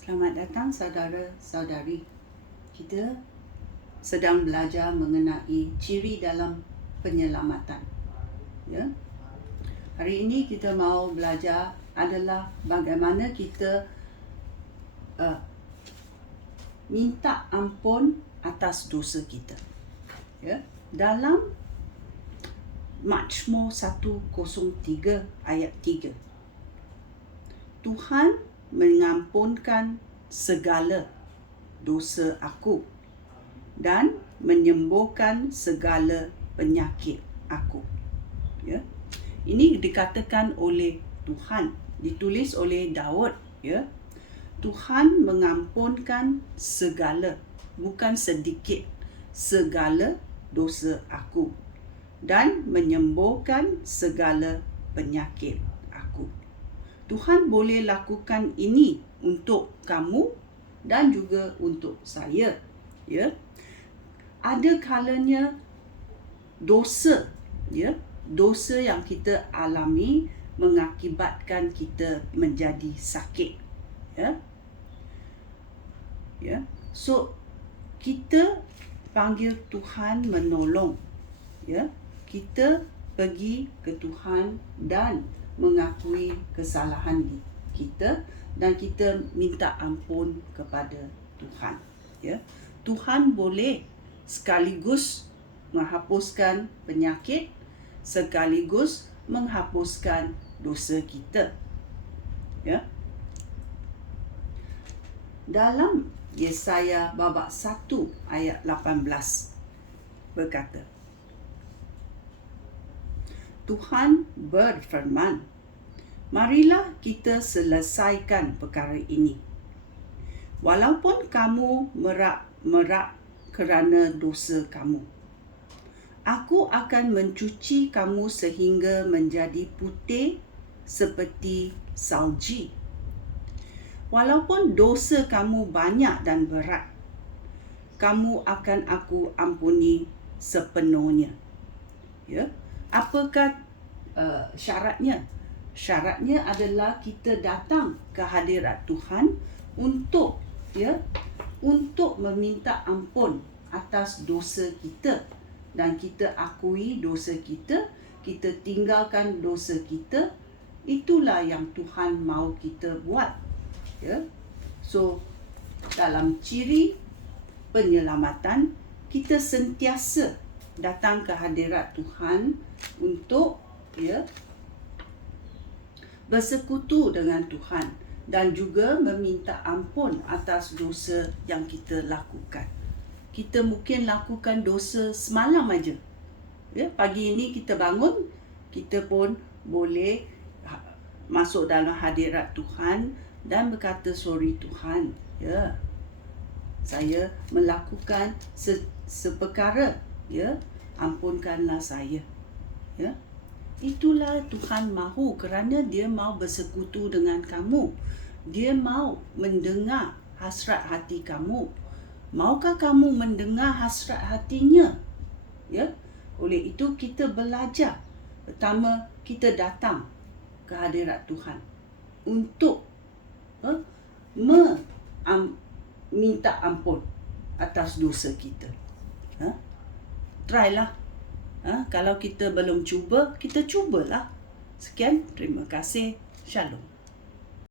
Selamat datang saudara-saudari. Kita sedang belajar mengenai ciri dalam penyelamatan. Ya. Hari ini kita mau belajar adalah bagaimana kita minta ampun atas dosa kita. Ya. Dalam Mazmur 103 ayat 3. Tuhan mengampunkan segala dosa aku dan menyembuhkan segala penyakit aku. Ya. Ini dikatakan oleh Tuhan, ditulis oleh Daud, ya. Tuhan mengampunkan segala, bukan sedikit, segala dosa aku dan menyembuhkan segala penyakit aku. Tuhan boleh lakukan ini untuk kamu dan juga untuk saya. Ya. Ada kalanya dosa, ya, dosa yang kita alami mengakibatkan kita menjadi sakit. Ya. Ya. So kita panggil Tuhan menolong. Ya. Kita pergi ke Tuhan dan mengakui kesalahan kita dan kita minta ampun kepada Tuhan. Ya. Tuhan boleh sekaligus menghapuskan penyakit, sekaligus menghapuskan dosa kita. Ya. Dalam Yesaya babak 1 ayat 18 berkata, Tuhan berfirman, marilah kita selesaikan perkara ini. Walaupun kamu merak kerana dosa kamu, aku akan mencuci kamu sehingga menjadi putih seperti salji. Walaupun dosa kamu banyak dan berat, kamu akan aku ampuni sepenuhnya. Ya. Apakah syaratnya? Syaratnya adalah kita datang ke hadirat Tuhan untuk meminta ampun atas dosa kita dan kita akui dosa kita, kita tinggalkan dosa kita. Itulah yang Tuhan mahu kita buat. Ya. So dalam ciri penyelamatan, kita sentiasa datang ke hadirat Tuhan untuk bersekutu dengan Tuhan dan juga meminta ampun atas dosa yang kita lakukan. Kita mungkin lakukan dosa semalam aja. Ya, pagi ini kita bangun, kita pun boleh masuk dalam hadirat Tuhan dan berkata, sorry Tuhan, ya, saya melakukan seperkara, ya, ampunkanlah saya. Ya. Itulah Tuhan mahu, kerana dia mahu bersekutu dengan kamu. Dia mahu mendengar hasrat hati kamu. Maukah kamu mendengar hasrat hatinya? Ya. Oleh itu kita belajar. Pertama, kita datang ke hadirat Tuhan untuk minta ampun atas dosa kita. Try lah. Kalau kita belum cuba, kita cubalah. Sekian, terima kasih. Shalom.